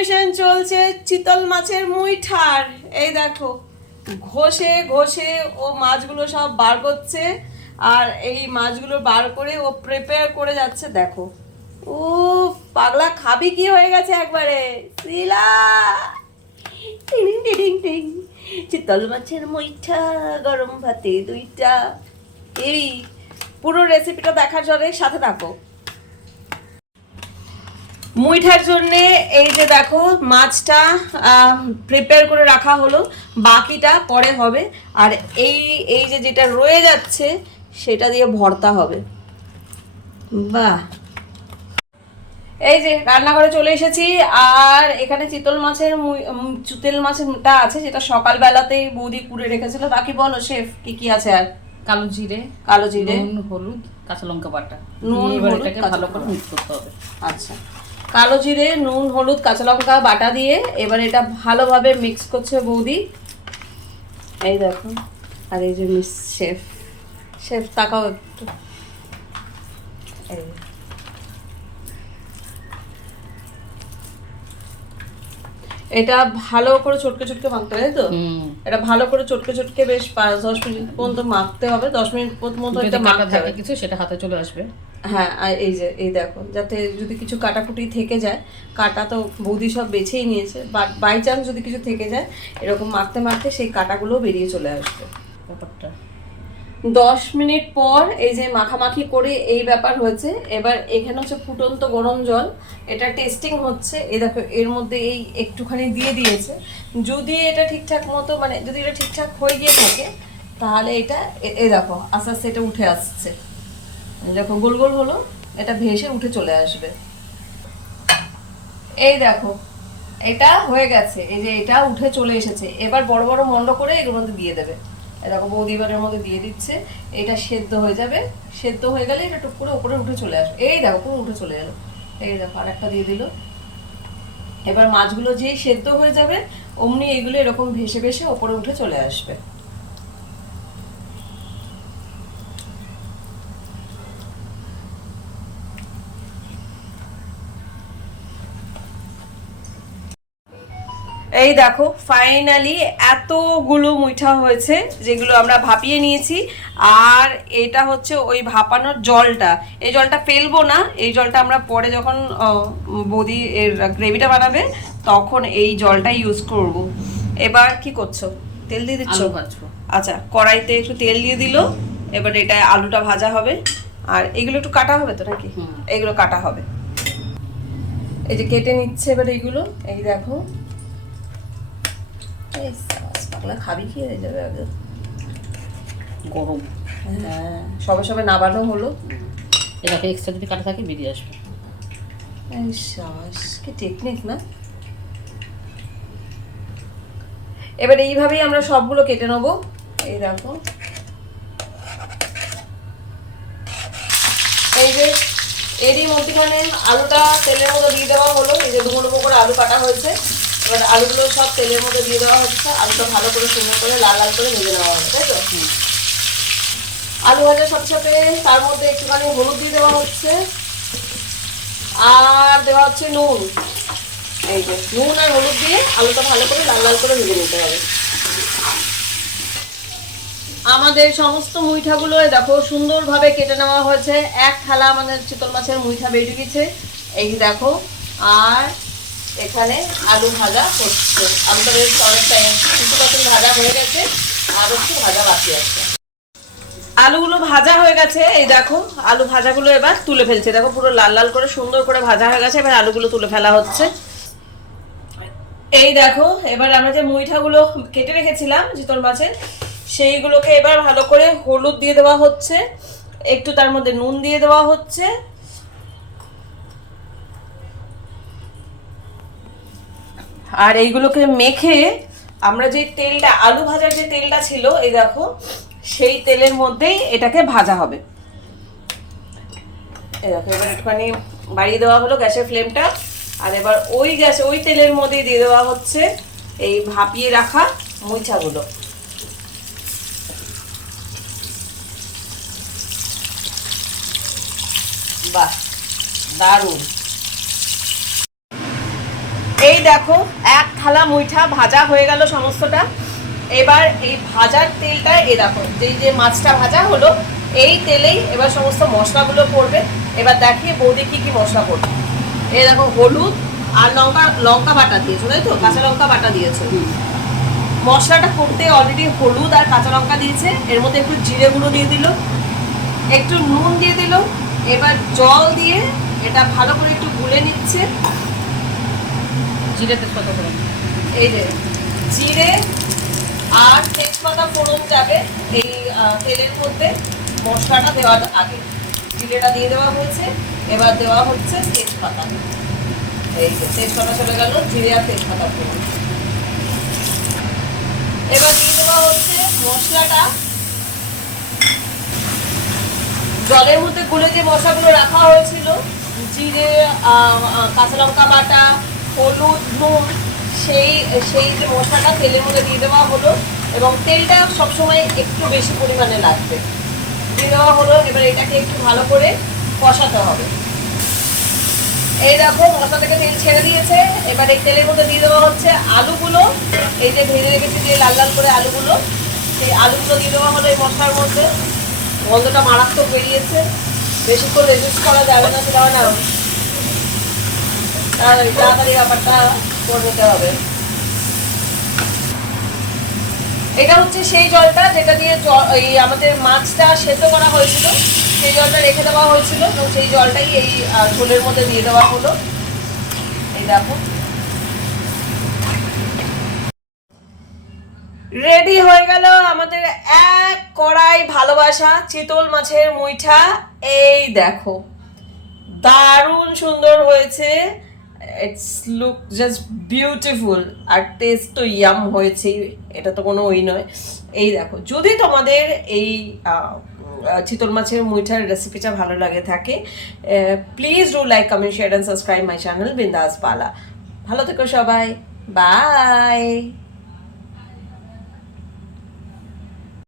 Preparation চলছে চিতল মাছের মুইঠার। এই দেখো ঘষে ঘষে ও মাছগুলো সব বার করছে, আর এই মাছগুলো বার করে ও প্রিপেয়ার করে যাচ্ছে। দেখো ও পাগলা খাবি কি হয়ে গেছে একবারে শিলা। টিং টিং টিং টিং, চিতল মাছের মুইঠা গরম ভাতে দুইটা। এই পুরো রেসিপিটা দেখার জন্য সাথে থাকো। মুইঠার জন্য এই যে দেখো মাছটা প্রিপেয়ার করে রাখা হলো, বাকিটা পরে হবে। আর এই এই যে যেটা রয়ে যাচ্ছে সেটা দিয়ে ভর্তা হবে। বাহ, এই যে রান্নাঘরে চলে এসেছি। আর এখানে চিতল মাছেরটা আছে, যেটা সকালবেলাতেই বৌদি কুড়ে রেখেছিল। বাকি বলো শেফ কি কি আছে? আর কালো জিরে, নুন, হলুদ, কাঁচা লঙ্কা বাটা, নুন হলুদ এটাকে ভালো করে মিক্স করতে হবে। আচ্ছা, কালো জিরে, নুন, হলুদ, কাঁচা লঙ্কা বাটা দিয়ে এবার এটা ভালোভাবে মিক্স করছে বৌদি। এই দেখো, আর এই যে মিস শেফ, শেফ তাকাও একটু। এটা ভালো করে চটকে চটকে মাখতে হবে, তাই তো? এটা ভালো করে চটকে চটকে বেশ 5-10 মিনিট পর্যন্ত মাখতে হবে। 10 মিনিট মতো এটা মাখতে হবে, কিছু সেটা হাতে চলে আসবে। হ্যাঁ, আর এই যে এই দেখো, যাতে যদি কিছু কাটাকুটি থেকে যায়, কাটা তো বৌদি সব বেছেই নিয়েছে, বাট বাই চান্স যদি কিছু থেকে যায়, এরকম মাখতে মাখতে সেই কাটাগুলো বেরিয়ে চলে আসবে। ব্যাপারটা 10 মিনিট পর এই যে মাখামাখি করে এই ব্যাপার হয়েছে। এবার এখানে হচ্ছে ফুটন্ত গরম জল, এটা টেস্টিং হচ্ছে। এই দেখো এর মধ্যে এই একটুখানি দিয়ে দিয়েছে। যদি এটা ঠিকঠাক মতো মানে যদি এটা ঠিকঠাক হয়ে গিয়ে থাকে, তাহলে এটা এই দেখো আস্তে আস্তে এটা উঠে আসছে। দেখো গোল গোল হলো, এটা ভেসে উঠে চলে আসবে। এই দেখো এটা হয়ে গেছে, এই যে এটা উঠে চলে এসেছে। এবার বড় বড় মন্ড করে এর মধ্যে দিয়ে দেবে। এই দেখো বৌদি এবারের মধ্যে দিয়ে দিচ্ছে। এটা সেদ্ধ হয়ে যাবে, সেদ্ধ হয়ে গেলে এটা টুক করে উপরে উঠে চলে আসবে। এই দেখো পুরো উঠে চলে এলো। এই দেখো আর একটা দিয়ে দিল। এবার মাছগুলো যেই সেদ্ধ হয়ে যাবে অমনি এগুলো এরকম ভেসে ভেসে উপরে উঠে চলে আসবে। এই দেখো ফাইনালি এতগুলো মুইঠা হয়েছে, যেগুলো আমরা ভাপিয়ে নিয়েছি। আর এটা হচ্ছে ওই ভাপানোর জলটা, এই জলটা ফেলবো না, এই জলটা আমরা পরে যখন বৌদি এর গ্রেভিটা বানাবে তখন এই জলটা ইউজ করব। এবার কি করছো? তেল দিয়ে দিচ্ছ? আচ্ছা, কড়াইতে একটু তেল দিয়ে দিল। এবার এটা আলুটা ভাজা হবে। আর এগুলো একটু কাটা হবে তো নাকি? এগুলো কাটা হবে, এই যে কেটে নিচ্ছে এবার এইগুলো। এই দেখো পাগলা খাবি কি হয়ে যাবে আগে গরম। হ্যাঁ, সবে সবে নাবানো হলো। এটাকে এক্সট্রা যদি কাটা থাকে বেরিয়ে আসবে। এই সাবাস, কি টেকনিক না! এবার এইভাবেই আমরা সবগুলো কেটে নেবো। এই দেখো এই যে এরই মধ্যখানে আলুটা তেলের মধ্যে দিয়ে দেওয়া হলো। এই যে ডুমো ডুমো করে আলু কাটা হয়েছে। এবার আলুগুলো সব তেলের মধ্যে দিয়ে দেওয়া হচ্ছে। আলুটা ভালো করে সুন্দর করে লাল লাল করে ভেজে নেওয়া হবে, তাই তো? আলু ভাজার সাথে সাথে তার মধ্যে একটুখানি হলুদ দিয়ে দেওয়া হচ্ছে, আর দেওয়া হচ্ছে নুন। এই যে নুন আর হলুদ দিয়ে আলুটা ভালো করে লাল লাল করে ভেজে নিতে হবে। আমাদের সমস্ত মুইঠাগুলো দেখো সুন্দরভাবে কেটে নেওয়া হয়েছে। এক থালা আমাদের চিতল মাছের মুইঠা বেরিয়ে গেছে, এই দেখো। আর এখানে আলু ভাজা হচ্ছে, আলুটা বেশ অনেকটা 50% ভাজা হয়ে গেছে, আর একটু ভাজা বাকি আছে। আলুগুলো ভাজা হয়ে গেছে, এই দেখো আলু ভাজাগুলো এবার তুলে ফেলছে। দেখো পুরো লাল লাল করে সুন্দর করে ভাজা হয়ে গেছে। এবার আলুগুলো তুলে ফেলা হচ্ছে। এই দেখো এবার আমরা যে মুইঠাগুলো কেটে রেখেছিলাম চিতল মাছের, সেইগুলোকে এবার ভালো করে হলুদ দিয়ে দেওয়া হচ্ছে, একটু তার মধ্যে নুন দিয়ে দেওয়া হচ্ছে। আর এইগুলোকে মেখে আমরা যে তেলটা আলু ভাজার যে তেলটা ছিল, এই দেখো সেই তেলের মধ্যেই এটাকে ভাজা হবে। এই দেখো এবার একটুখানি বাড়িয়ে দেওয়া হলো গ্যাসের ফ্লেমটা। আর এবার ওই গ্যাসে ওই তেলের মধ্যেই দিয়ে দেওয়া হচ্ছে এই ভাপিয়ে রাখা মুইঠাগুলো। বাহ, দারুণ! এই দেখো এক থালা মুইঠা ভাজা হয়ে গেল সমস্তটা। এবার এই ভাজার তেলটা দেখো যে মাছটা ভাজা হলো এই তেলেই এবার সমস্ত মশলাগুলো পড়বে। এবার দেখি বৌদি কি কি মশলা পড়বে। এই দেখো হলুদ আর লঙ্কা বাটা দিয়েছো, তাই তো? কাঁচা লঙ্কা বাটা দিয়েছো। মশলাটা করতে অলরেডি হলুদ আর কাঁচা লঙ্কা দিয়েছে, এর মধ্যে একটু জিরে গুঁড়ো দিয়ে দিল, একটু নুন দিয়ে দিল। এবার জল দিয়ে এটা ভালো করে একটু গুলে নিচ্ছে। জিরে তেজপাতা ফোড়ন, এই যে জিরে আর তেজপাতা ফোড়ন যাবে এই তেলের মধ্যে মশলাটা দেওয়ার আগে। জিরেটা দিয়ে দেওয়া হয়েছে, এবার দেওয়া হচ্ছে তেজপাতা। এই যে তেজপাতা চলে গেল, জিরে আর তেজপাতা ফোড়ন। এবার দিয়ে দেওয়া হচ্ছে মশলাটা। জলের মধ্যে গুলে যে মশলাগুলো রাখা হয়েছিল, জিরে, কাঁচা লঙ্কা বাটা, হলুদ, নুন, সেই যে মশলাটা তেলের মধ্যে দিয়ে দেওয়া হলো এবং তেলটা সবসময় একটু বেশি পরিমাণে লাগবে। দিয়ে দেওয়া হলো, এবার এটাকে একটু ভালো করে কষাতে হবে। এই দেখো মশলা থেকে তেল ছেড়ে দিয়েছে। এবার এই তেলের মধ্যে দিয়ে দেওয়া হচ্ছে আলুগুলো। এই যে ভেজে রেখেছি যে লাল লাল করে আলুগুলো, সেই আলুগুলো দিয়ে দেওয়া হলো এই মশলার মধ্যে। গন্ধটা মারাত্মক বেরিয়েছে, বেশিক্ষণ রেজিস্ট করা যাবে না, সেটা না তাড়াতাড়ি ব্যাপারটা করে নিতে হবে। এটা হচ্ছে সেই জলটা যেটা দিয়ে এই আমাদের মাছটা সেদ্ধ করা হয়েছিল, সেই জলটা রেখে দেওয়া হয়েছিল এবং সেই জলটাই এই ঝোলের মধ্যে দিয়ে দেওয়া হলো। এই দেখো রেডি হয়ে গেল আমাদের এক কড়াই ভালোবাসা চিতল মাছের মুইঠা। এই দেখো দারুণ সুন্দর হয়েছে, ইটস লুক জাস্ট বিউটিফুল, আর টেস্ট তো ইয়াম হয়েছে, এটা তো কোনো ওই নয়। এই দেখো যদি তোমাদের এই চিতল মাছের মুইঠার রেসিপিটা ভালো লাগে থাকে, please do like, comment, share and subscribe my channel বিন্দাস পালা। ভালো থেকো সবাই, বাই।